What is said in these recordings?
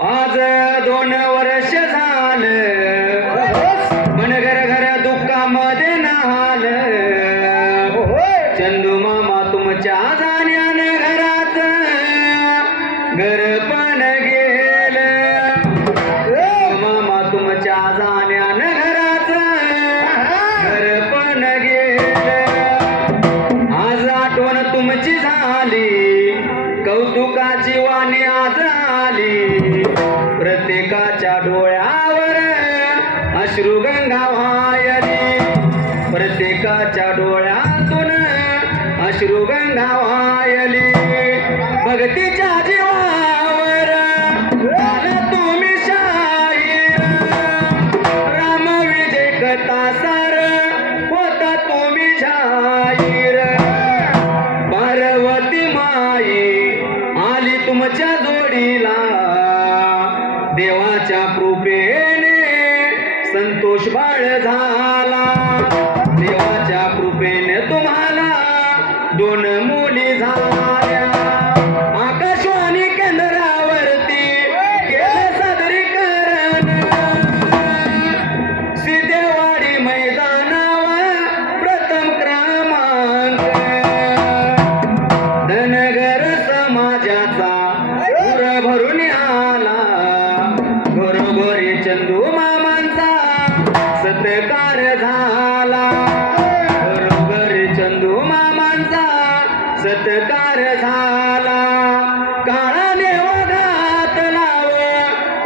आज 2 वर्ष झालं मन घर घर दुःखामध्ये नाल चंदू मामा तुमच्या जाण्याने घरात घर पण गेलं मामा तुमच्या जाण्याने घरात घर पण गेलं आज आठवण तुमची झाली कौतुकाची वाणी आज आली प्रत्येकाच्या डोळ्यावर अश्रुगंगा वायली प्रत्येकाच्या डोळ्यातून अश्रुगंगा वायली भक्तीच्या जीवावर झालं तुम्ही शाहीर राम विजय कथा सार होता तुम्ही जाहीर पार्वती माई आली तुमच्या जोडीला देवाच्या कृपेने संतोष बाळ झाला देवाच्या कृपेने तुम्हाला 2 मुली झाल्या आकाशवाणी केंद्रावरती केले सादरीकरण सिद्धेवाडी मैदानावर प्रथम क्रमांक धनगर समाजाचा पुर भरून आला घरोघरी चंदू मामांचा सत्कार झाला घरोघरी चंदू मामांचा सत्कार झाला काळाने घातला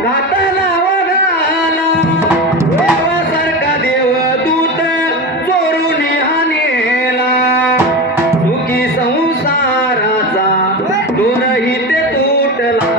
घाला देवासारखा देवदूत चोरून हानेला सुखी संसाराचा दोरही ते तुटला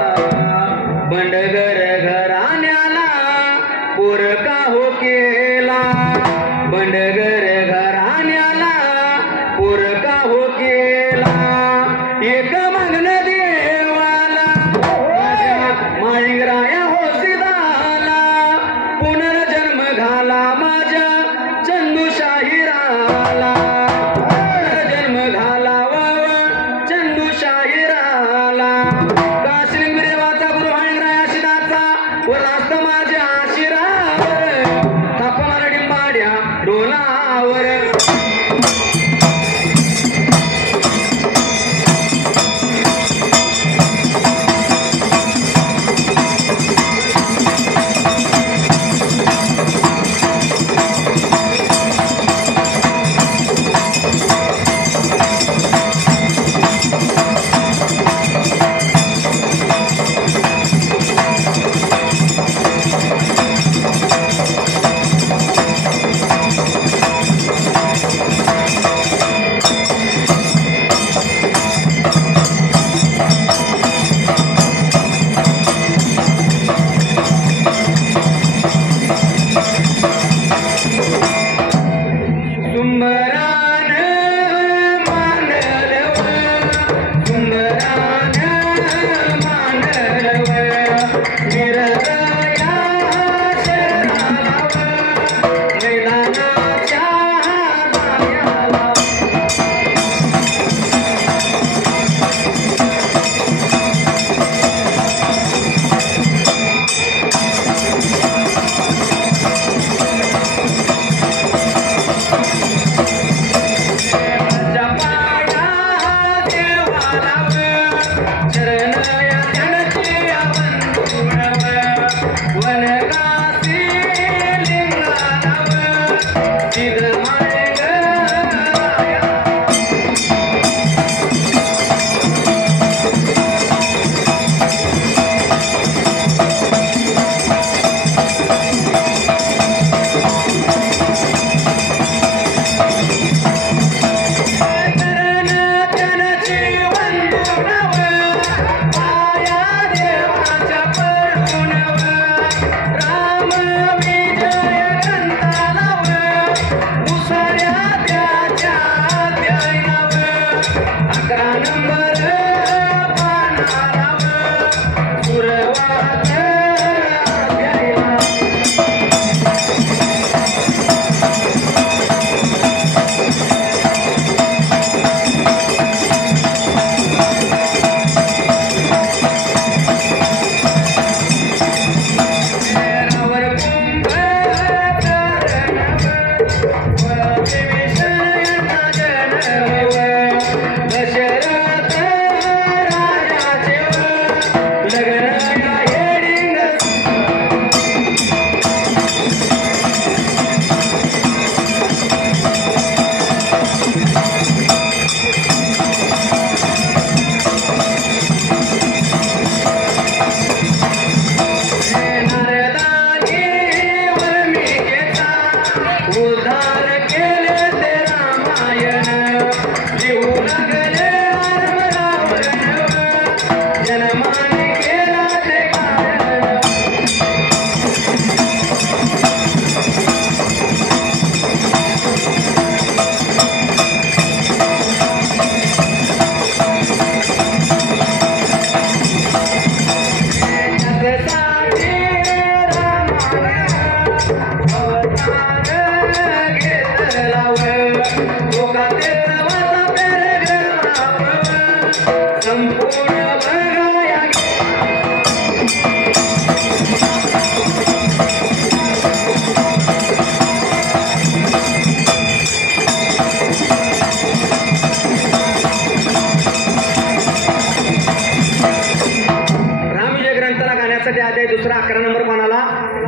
त्यासाठी अध्याय दुसरा 11 नंबर कोणाला?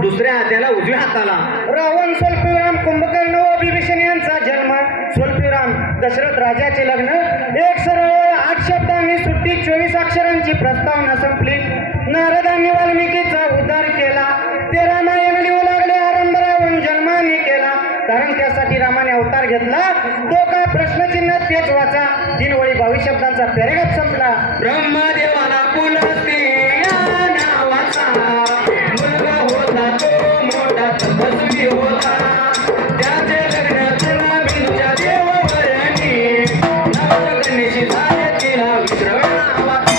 दुसऱ्या अध्यायाला उजव्या हाताला. रावण स्वल्पविराम कुंभकर्ण व विभीषण यांचा जन्म. स्वल्पविराम दशरथ राजाचे लग्न. एक सरळ 8 शब्दांनी सुट्टी 24 अक्षरांची प्रस्तावना संपली. नारदांनी वाल्मिकीचा उद्धार केला. ते रामायण लिहू लागले. आरंभ रावण जन्माने केला. कारण त्यासाठी रामाने अवतार घेतला. तो का प्रश्नचिन्ह तेच वाचा. 3 ओळी 22 शब्दांचा पॅरेग्राफ संपला. ब्रह्मदेवाला पुलस्ती या नावाचा मुलगा होता. तो मोठा तपस्वी होता. त्याचे लग्न तुळाबिंदूच्या देववरणी नवकन्येशी झाले. तिला विश्रव नावाचा.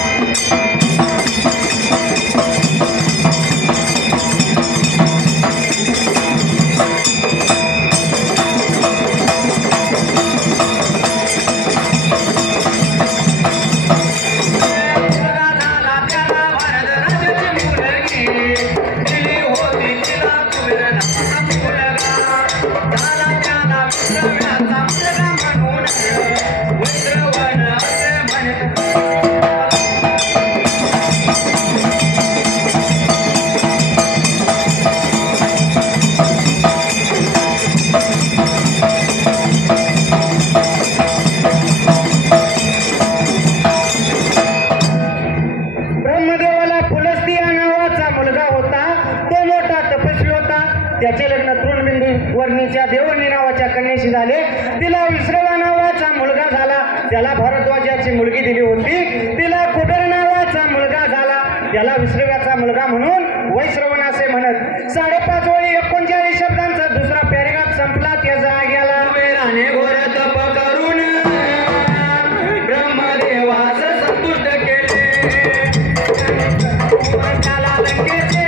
त्याचे लग्न तृणबिंदू वर्णीच्या देवनी नावाच्या कन्येशी झाले. तिला विश्रवा नावाचा मुलगा झाला. त्याला भारद्वाजाची मुलगी दिली होती. तिला कुबेर नावाचा मुलगा झाला. त्याला विश्रव्याचा मुलगा म्हणून वैश्रवण असे म्हणत. 5.5 ओळी 39 शब्दांचा दुसरा पॅरेग्राफ संपला. त्याचा गेला. कुबेराने घोर तप करून ब्रह्मदेवास संतुष्ट केले. त्याला लंकेचे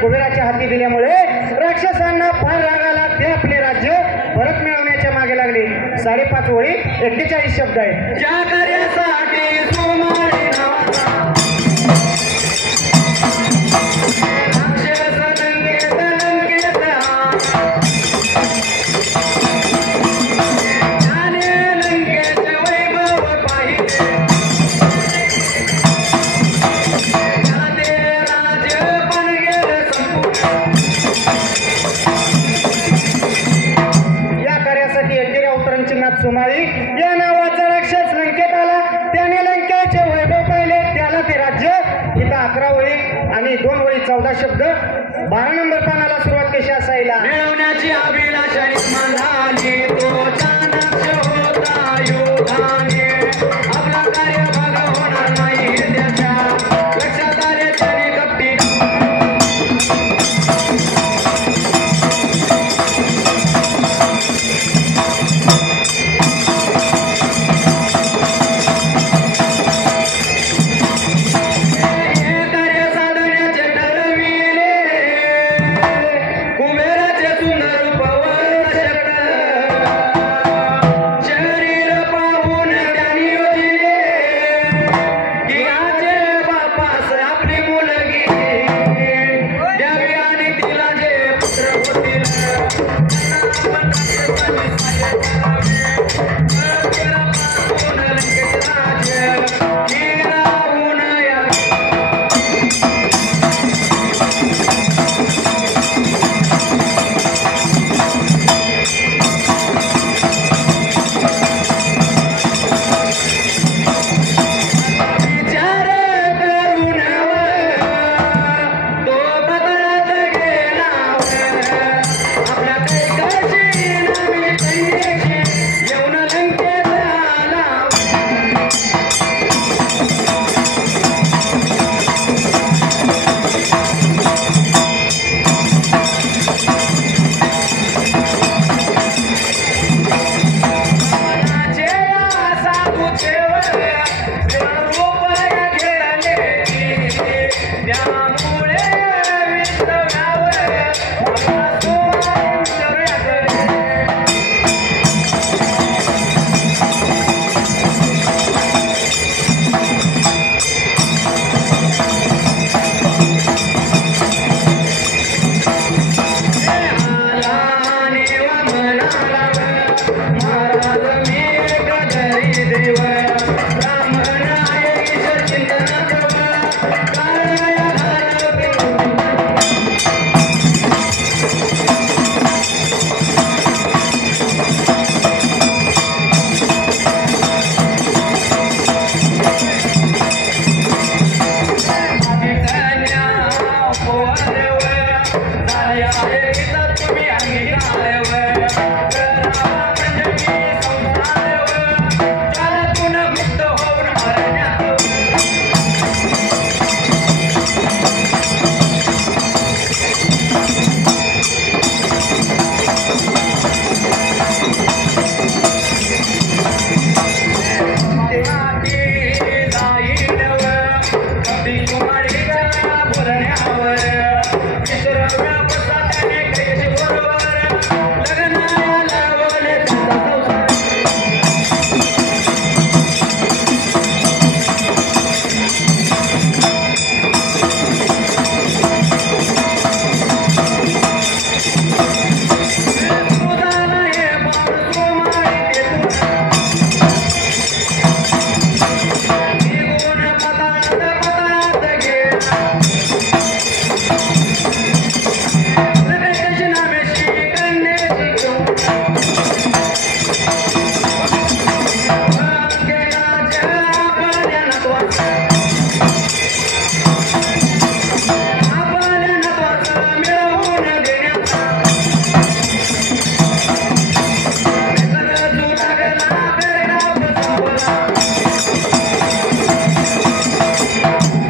कुबेराच्या हाती दिल्यामुळे राक्षसांना फार राग आला. ते आपले राज्य परत मिळवण्याच्या मागे लागले. 5.5 ओळी 41 शब्द आहेत. ज्या कार्यासाठी सोमारी नावाचा राक्षस लंकेत त्याने लंकेचे वैभव पाहिले. सोमारी या नावाचा राक्षस लंकेत आला. त्याने लंकेचे वैभव पाहिले. त्याला ते राज्य. इथं 11 ओळी आणि 2 ओळी 14 शब्द. 12 नंबर पानाला सुरुवात कशी असायला. मिळवण्याची अभिलाषा निर्माण झाली. तो चाणाक्ष होता योगाने. आपला कार्य भाग होणार नाही त्याच्या लक्षात आले. त्याने कपटी कुबेराचे सुंदर रूप वर्णशक्त. सुमारीच्या बोलण्यावर विसरव्या बसा त्याने कैशी बरोबर लग्नाला लावले त्यांचा संसार. सुदाला हे बाळ सुमारी ते निघून पताळात गेला. कैकशी नामेशी कन्येशी घेऊन गेला आपल्या नातवाचा मिळवून देण्याचा गरजू लागला बेळगाव बसावला.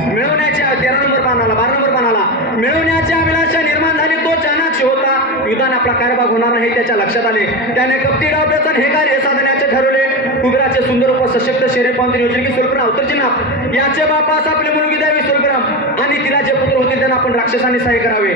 मिळवण्याच्या 13 नंबर पानाला 12 नंबर पानाला मिळवण्याची अभिलाषा निर्माण झाली. तो चाणाक्ष होता. युद्धाने आपला कारभार होणार नाही त्याच्या लक्षात आले. त्याने कपटी डावपेचा हे कार्य साधण्याचे ठरवले. कुबेराचे सुंदर व सशक्त शरीर पाहून योजने की स्वल्पराम अवतरची नाप याचे बापास आपली मुलगी द्यावी स्वल्पराम आणि तिला जे पुत्र होते त्यांना आपण राक्षसांनी सहाय्य करावे.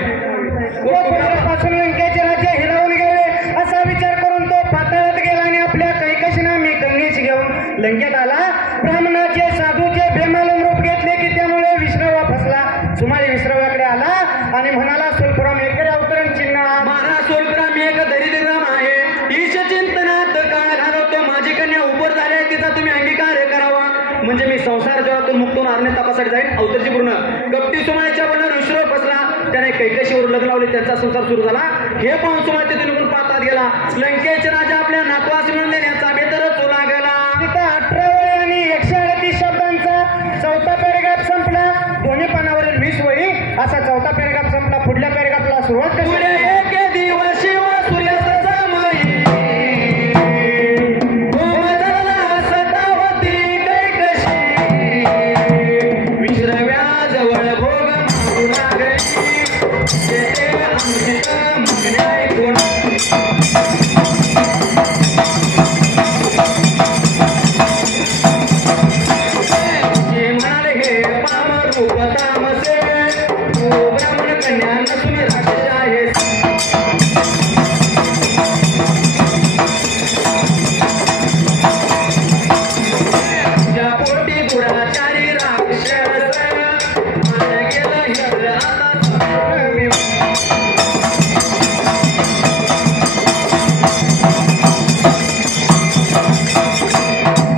व कुबेरापासून लंकेचे राज्य हिरावून गेले असा विचार करून तो पाताळात गेला आणि आपल्या कैकशी नामी कन्येशी घेऊन लंकेत आला. ब्राह्मणाचे साधूचे बेमालूम रूप घेतले की त्यामुळे विश्रवा फसला. सुमारी विश्रवाकडे आला आणि म्हणाला स्वल्पराम एकरी अवतरण चिन्ह महाराज स्वल्पराम एक दरिद्रराम आहे. ईश चिंतनात काळ घालवतो. माझी कन्या उपर झाली आहे तिचा तुम्ही अंगीकार करावा म्हणजे मी संसार जगातून मुक्त होऊन आरण्य तपासाठी जाईन. अवतरची पूर्ण कपटी सुमाळीच्या बोलण्यावर विश्रव फसला. त्याने कैकशीवर लग्न लावले. त्यांचा संसार सुरू झाला. हे पाहून सुमाळी तिथे निघून पातात गेला. लंकेचे राजा आपल्या नातवास मिळून देण्याचा बेतरच लागला. तिथं 18 वळी आणि 138 शब्दांचा चौथा पॅरेग्राफ संपला. दोन्ही पानावरील 20 वळी असा चौथा पॅरेग्राफ संपला. पुढल्या पॅरेग्राफला सुरुवात कशी पुढे एके दिवशी व सूर्याचा समयी गोमधला सतावती कैकशी विश्रव्याजवळ भोग मागू लागली. तेथे आमचित मागण्या ऐकून ते म्हणाले हे पामरूप तामसे तू ब्राह्मण कन्या नसून राक्षस आहेस. तुझ्या पोटी दुराचारी राक्षस मान गेलं हिर आता मी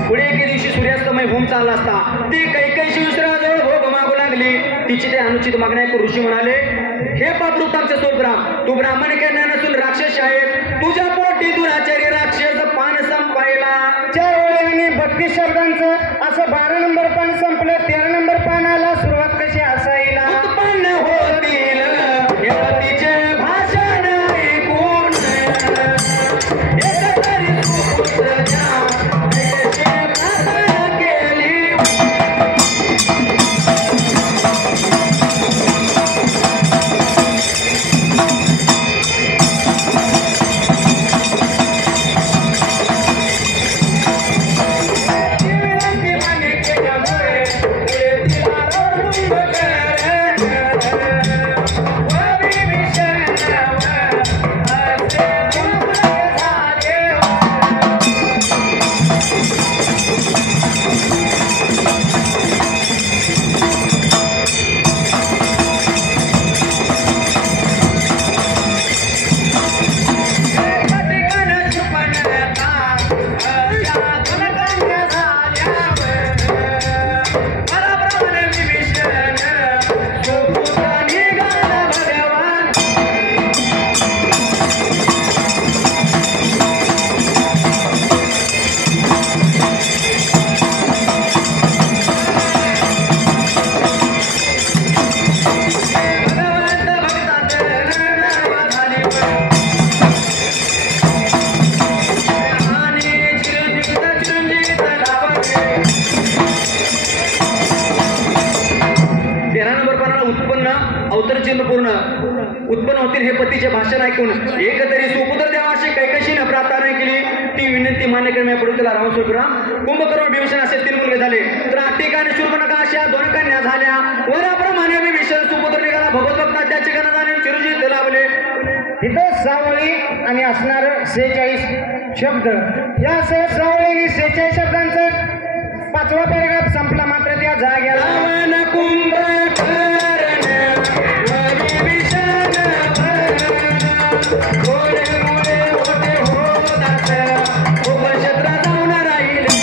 पुढे एके दिवशी सूर्यास्तमय होऊन चालला असता ती कैकशी विश्राजवळ भोग मागू लागली. तिची ते अनुचित मागण्या ऐकून ऋषी म्हणाले हे पापरूपांचे स्वल्पराम तू ब्राह्मण कन्या नसून राक्षस आहेस. तुझ्या पोटी दुराचारी राक्षस पान संपायला. 4 वळी आणि 32 शब्दांचं असं 12 नंबर पान संपलं. 13 नंबर पानाला सुरुवात कशी असायला. उत्पन्न होतील तिचे भाषण ऐकून एक तरी सुपुत्र द्या. कैकशी प्रार्थना केली. विनंती मान्य केल्यामुळे पुढे तिला रडून बघेल. विभीषण असे दुर्लभ झाले. पटकन चुपणता अशा दुर्गंध झाल्यावर परब्रह्मन विभीषण सुपुत्र निघाला भगवान. भगवंत भक्तात नाव झाली आणि चिरंजीत लाभावे. 13 नंबर पानाला उत्पन्न अवतर चिन्ह पूर्ण उत्पन्न होतील हे पतीचे भाषण ऐकून एक तरी सुपुत्र देवाशी कैकशीने प्रार्थना केली. ती विनंती मान्य करण्यापुढे तिला राहून सुखराम कुंभकर्ण विभीषण असे 3 मुलगे झाले. तर अट्टिका आणि शूर्पणखा अशा 2 कन्या झाल्या. वराप्रमाणे विभीषण सुपुत्र निघाला. भगवत भक्ता त्याची गणना आणि चिरंजीत लाभले. इथं सावळी आणि असणार 46 शब्द. या 46 शब्दांचा 5वा पॅरेग्राफ संपला. मात्र त्या जाग्याला रावण कुंभकर्ण विभीषण घोडे मुळे होते होतात उपक्षेत्र जाऊन राहिले.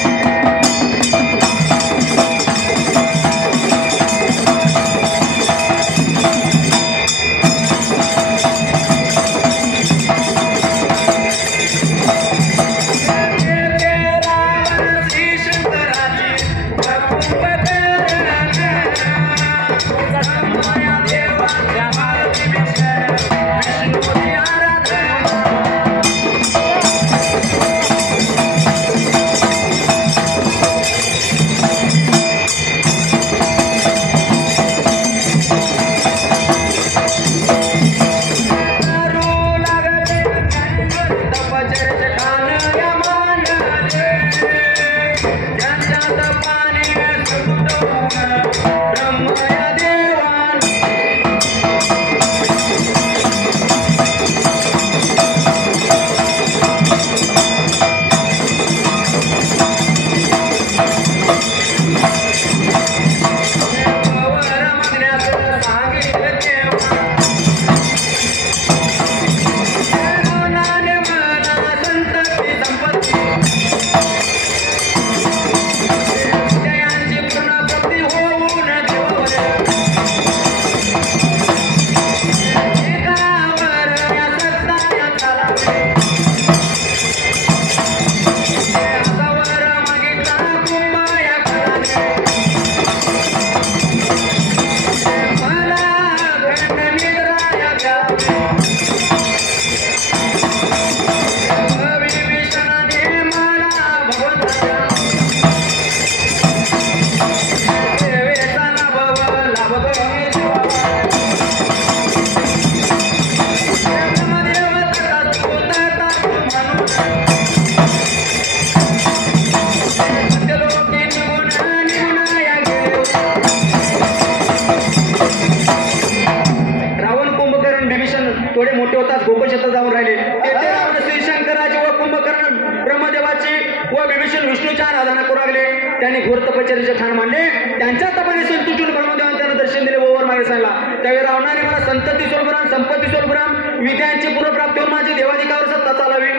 थोडे मोठे होतात गोकुळ क्षेत्रात जाऊन राहिले. तेथे रावण श्रीशंकराची व कुंभकर्ण ब्रह्मदेवाची व विभीषण विष्णूची आराधना करू लागले. त्यांनी घोर तपश्चर्याचे ठाण मांडले. त्यांच्या तपाने संतुष्ट ब्रह्मदेवाने त्यांना दर्शन दिले व वर मागे सांगला. त्यावेळी रावणाने मला संतती सोलपुराम संपत्ती सोलपुराम विद्यांची पुनर्प्राप्ती होऊन माझी देवाधिकावर सत्ता चालावी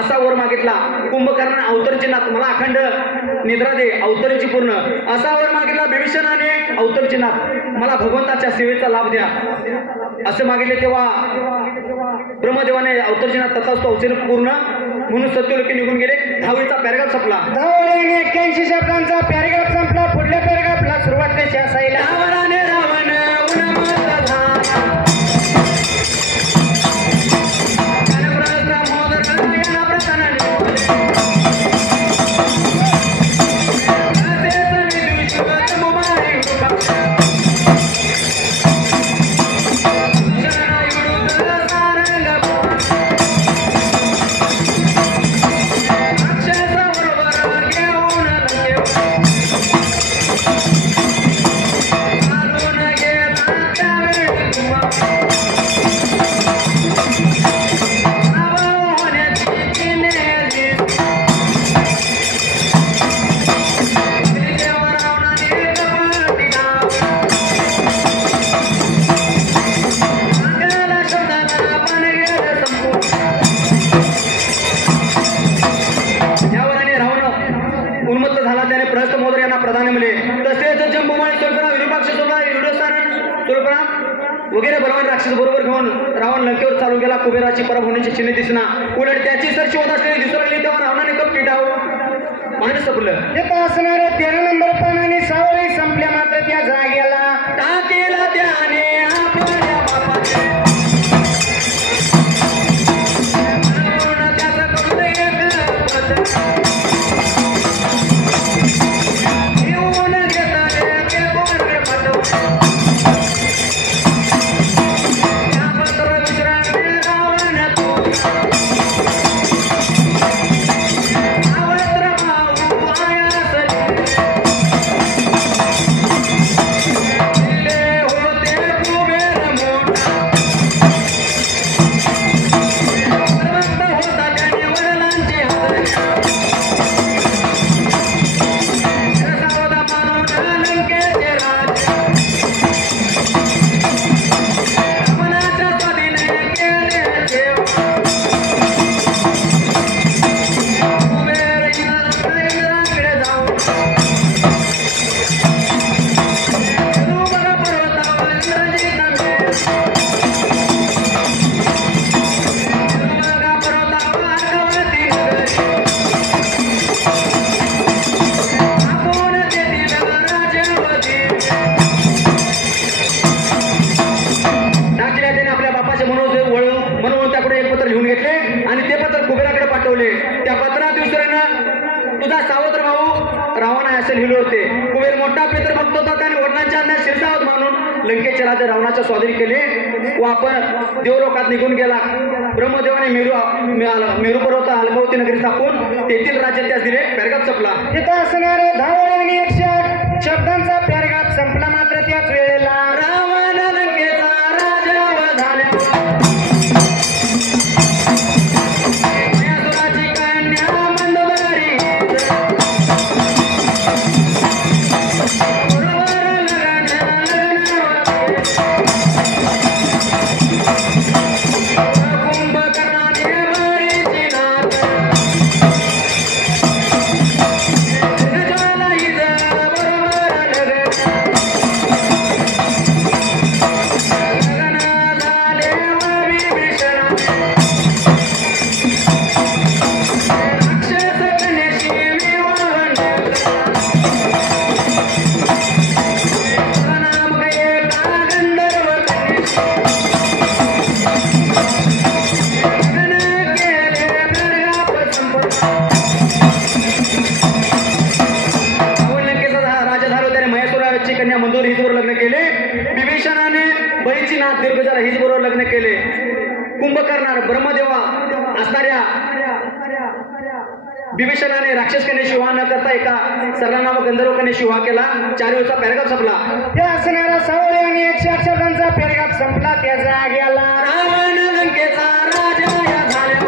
असा वर मागितला. कुंभकर्णाने अवतरची नाथ मला अखंड निद्रा दे अवतरीची पूर्ण असा वर मागितला. विभीषणाने अवतरची नाथ मला भगवंताच्या सेवेचा लाभ द्या असे मागितले. तेव्हा ब्रह्मदेवाने अवतरजीनाथ तथास्तु अवचन पूर्ण म्हणून सत्यलोकी निघून गेले. 10वीचा पॅरेग्राफ संपला. 81 शब्दांचा पॅरेग्राफ संपला. पुढल्या पॅरेग्राफला सुरुवात कशी असायला. रावणाने रावण उन्मत्त झाला. वगैरे बलवान राक्षस बरोबर घेऊन रावण लंकेवर चालू गेला. कुबेराची परब होण्याची चिन्ह दिसना. उलट त्याची सरशी होत असलेली दिसू लागली. तेव्हा रावणाने कप पिटाव पाणी संपलं. तिथं असणारे 13 नंबर पानाने सावळी संपल्या. मात्र त्या जागेला टाकेला त्याने आपल्या बापाचे त्याचा करून घेऊन घेताने ते बोलले पाठव त्या पत्रात दुसऱ्यानं तुझा सावत्र भाऊ रावण आहे असे लिहिले होते. कुबेर मोठा पित्र भक्त होता आणि वडिलांच्या आज्ञा शिरसावत मानून लंकेचे राजा रावणाच्या स्वाधीन केले व आपण देवलोकात निघून गेला. ब्रह्मदेवाने मेरू पर्वत अलमवती नगरी स्थापून तेथील राज्य त्यास दिले. पॅरेग्राफ संपला. तिथं असणारे 10 आणि 108 शब्दांचा पॅरेग्राफ संपला. मात्र त्याच वेळेला रावण लंकेचा राजा झाल्या लग्न केले. कुंभकर्णाने ब्रह्मदेवा असणाऱ्या विभीषणाने राक्षस कन्या शिवा न करता एका सरनाम गंधर्व कन्या शिवा केला. 4 वेळचा पॅरेग्राफ संपला. त्या असणारा 6 आणि 108 शब्दांचा पॅरेग्राफ संपला. त्याचा गेला रावण लंकेचा राजा या झाल्या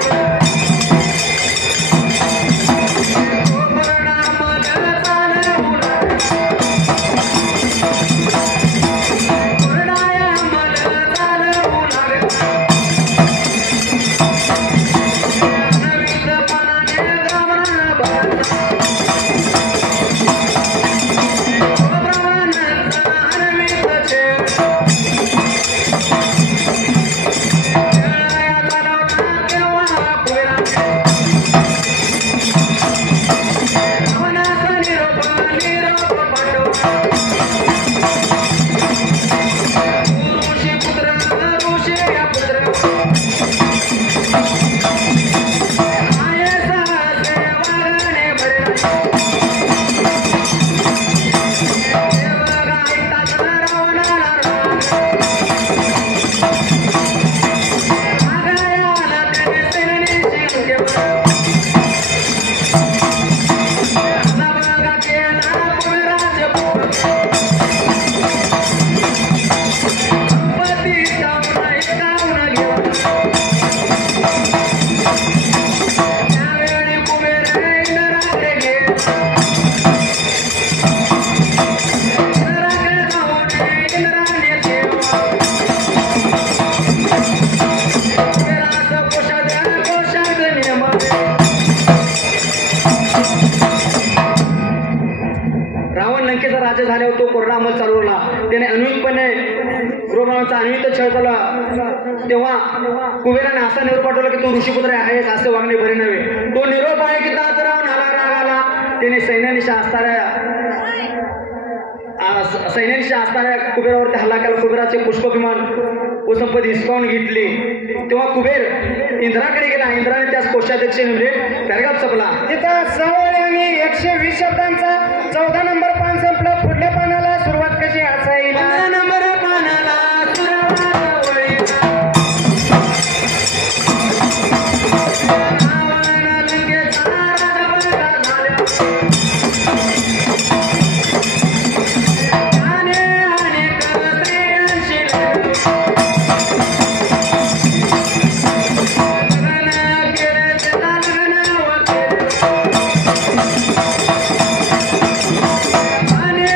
झाल्यावर तो कोरडा अंमल चालवला. त्याने अन्वितपणे गृहमानवाचा अन्वित छळ चालला. तेव्हा कुबेराने असा निरोप पाठवला की तू ऋषीपुत्र आहेस, असे वागणे बरे नव्हे. तो निरोप आहे की ताच राहून आला राग आला. त्याने सैन्यानिशा असणाऱ्या कुबेरावरती हल्ला केला. कुबेराचे पुष्पविमान व संपत्ती हिसकावून घेतली. तेव्हा कुबेर इंद्राकडे गेला. इंद्राने त्यास कोषाध्यक्ष नेमले. पॅरेग्राफ संपला. तिथं 6 आणि 120 शब्दांचा 14 नंबर पान संपला. पुढल्या पानाला सुरुवात कशी असाईल? 15 नंबर पानाला सुरुवात होईल. रावण लंकेचा राजा झाल्या आणि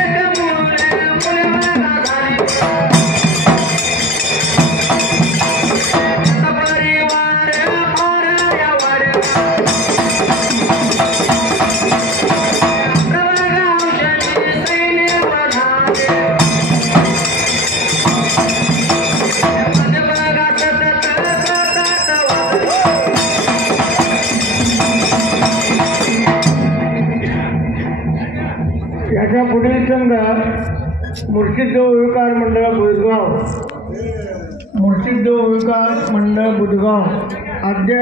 याच्या पुढील संघ मुर्शिददेव विकार मंडळ बुधगाव, मुर्शिददेव विकार मंडळ बुधगाव अध्यक्ष